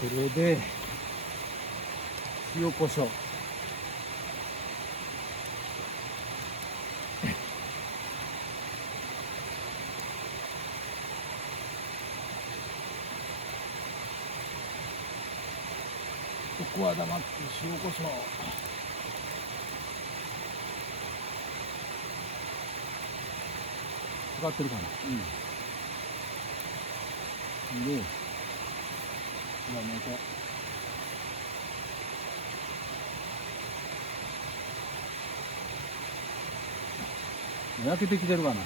これで塩コショウ、ここは黙って塩コショウ。かかってるかな。で、やめて。焼けてきてるかな。いや、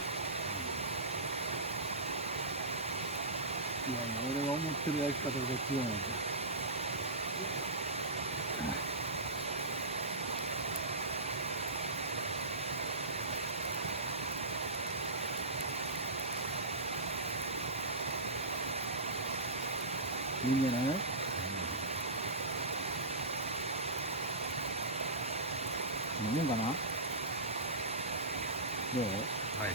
俺が思ってる焼き方と違うので。いいんじゃない？こんなもんかな。どう？はい。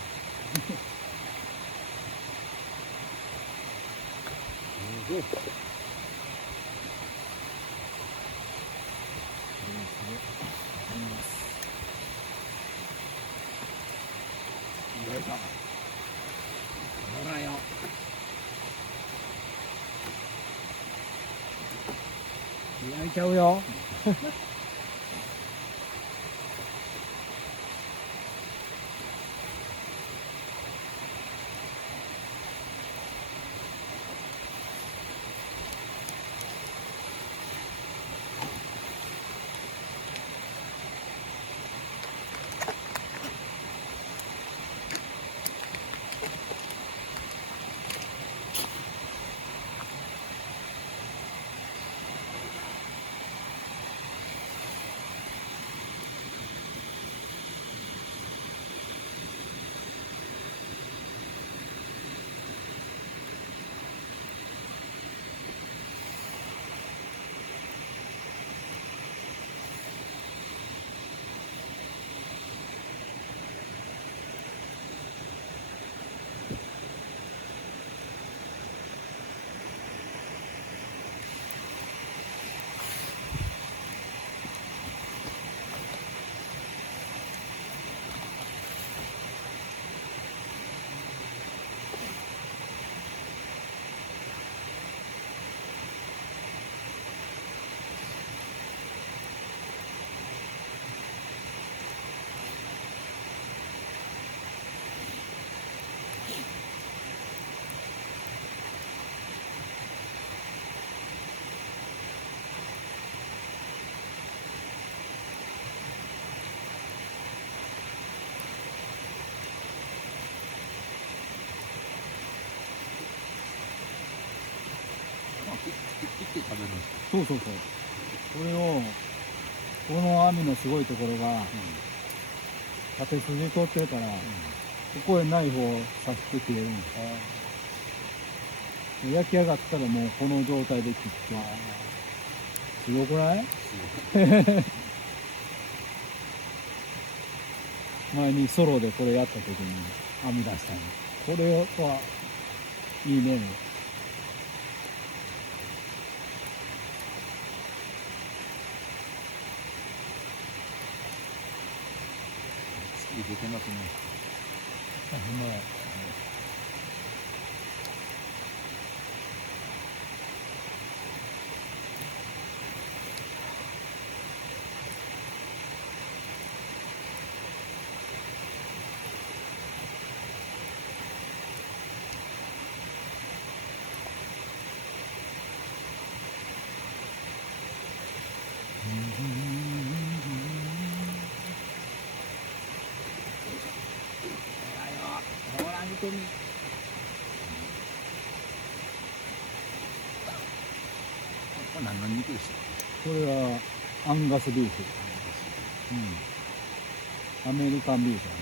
どう？ほらよ。焼いちゃうよ。切って食べるんですか？そうそうそう。これを、この網のすごいところが、縦筋通ってるから、ここへナイフを刺して切れるんです。焼き上がったらもうこの状態で切って、すごくない？前にソロでこれやった時に編み出したの。これはいいね。出てますね。ほんまや。ほら見てみ。これ何の肉でしたっこれはアンガスビーフ。アメリカンビーフだね。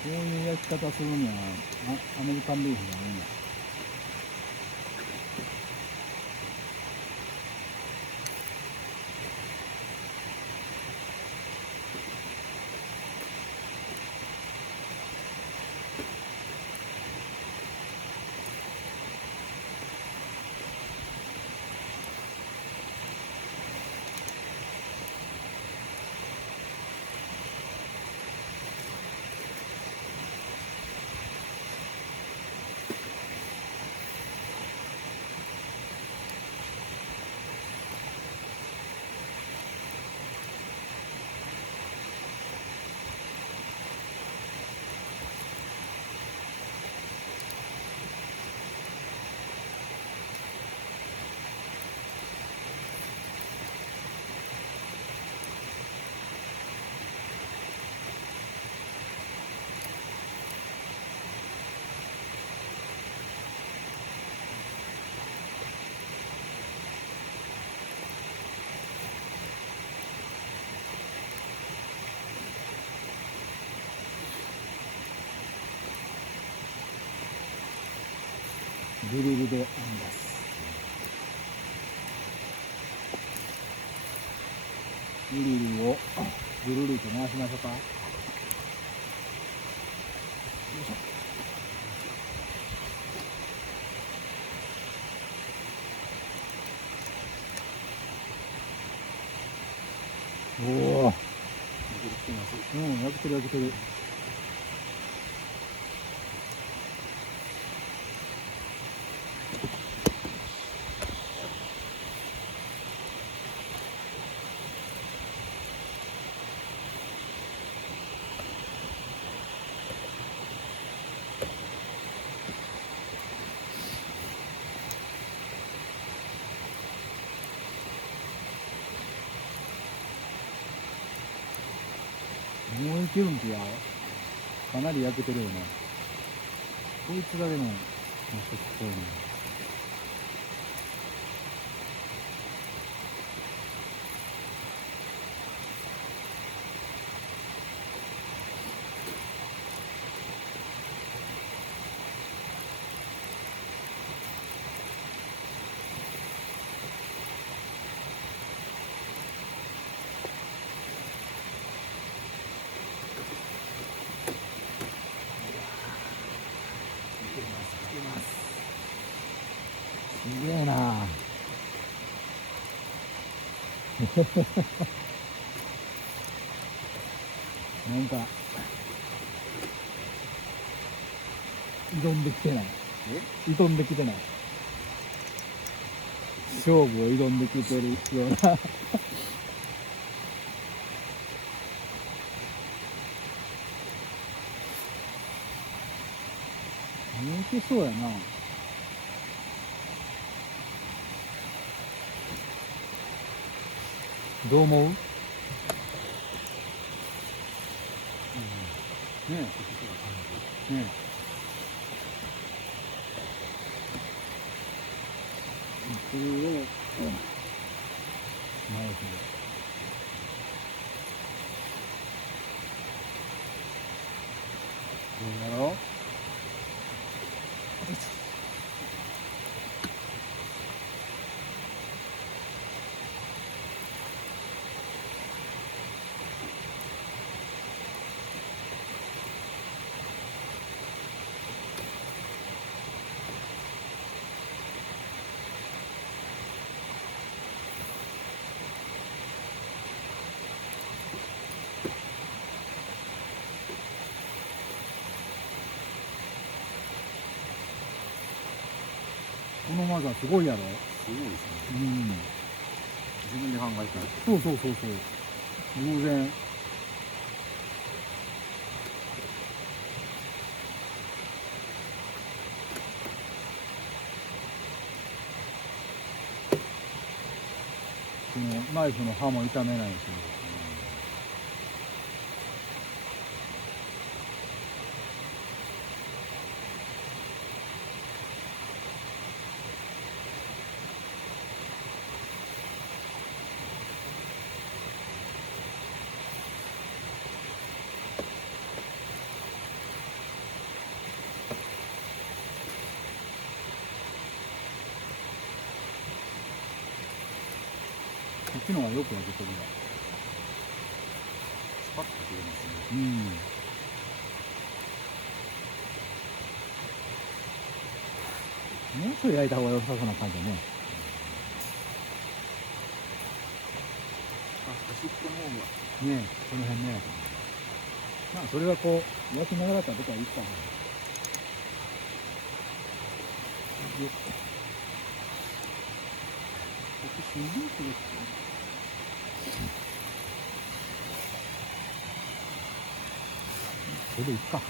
こういう焼き方するにはアメリカンビーフがいいんだ。グリルで温出す。グリルをぐるりと回しましょうか。よいしょ。おお、残ってます。うん、焼けてる焼けてる。もういけるんちゃう？かなり焼けてるよね。こいつだけの、もう一つっぽいね。すげえななんか挑んできてない。挑んできてない。勝負を挑んできてるような見えてそうやな。どう思う？ねえ。ねえ。これを、なるほど。どうだろう？この技すごいやろ。すごいですね。うん。自分で考えた。そうそうそうそう。偶然。このナイフの刃も傷めないし。こっちの方がよく焼けてるわ。スパッと切れますね。うん。もうちょい焼いた方が良さそうな感じだね。端っこの方が。ねえ、この辺ね。まあ、それはこう、焼きながら食べたらいいかな。よっ。ここ新聞紙ですね。これでいいか。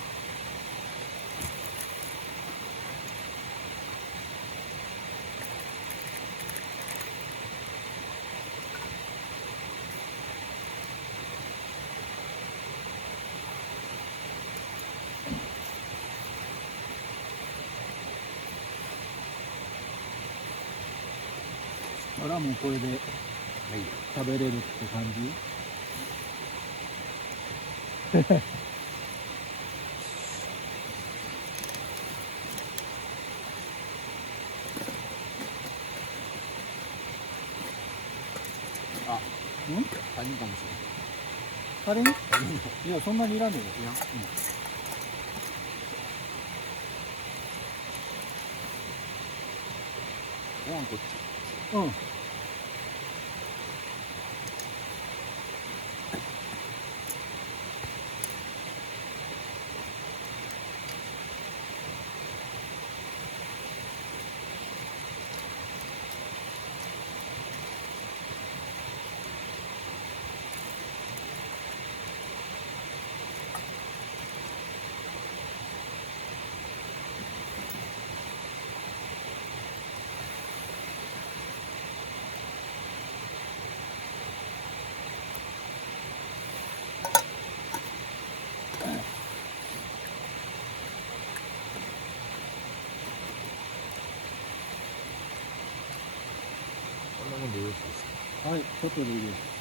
あら、もうこれではい。食べれるって感じ。他人かもしカレーれない。他人いや、そんなにいらんのよ。いや、ご飯こっち。うん。こんなもんでよろしいですか。はい、ちょっとでいいです。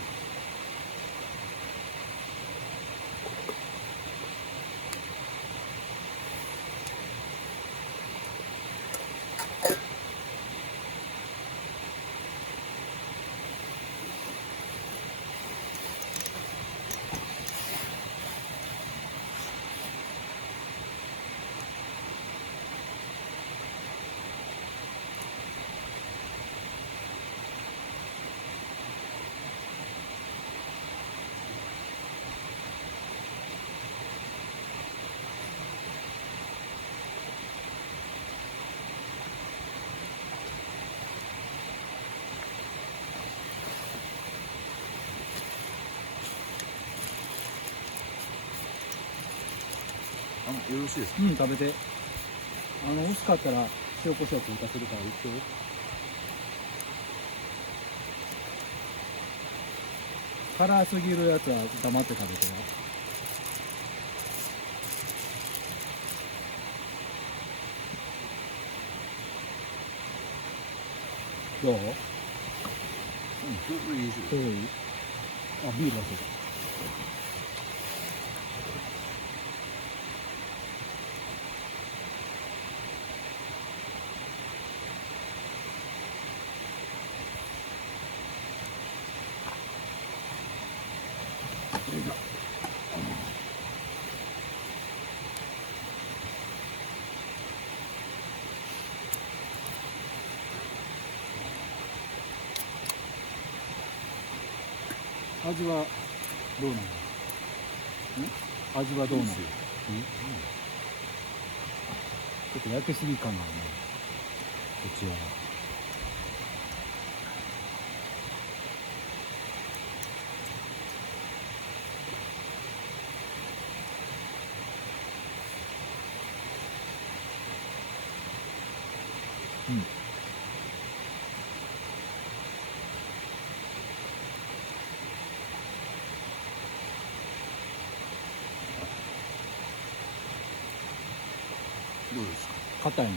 よろしいですか。うん、食べて。薄かったら塩コショウ追加するから一応。辛すぎるやつは黙って食べてな。どう？ちょうどいいですよ。ちょうどいい？あ、ビールだけ。味はどうなの？味はどうなの？いいですよ。ちょっと焼けすぎかな、こっちは。うん。どうですか。硬いの。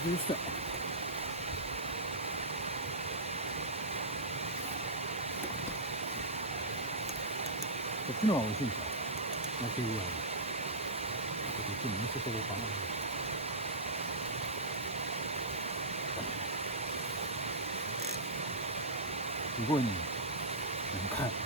外した。こっちの方が美味しいんちゃう？焼け具合が。こっちも見せとこうかな。すごいね。なんか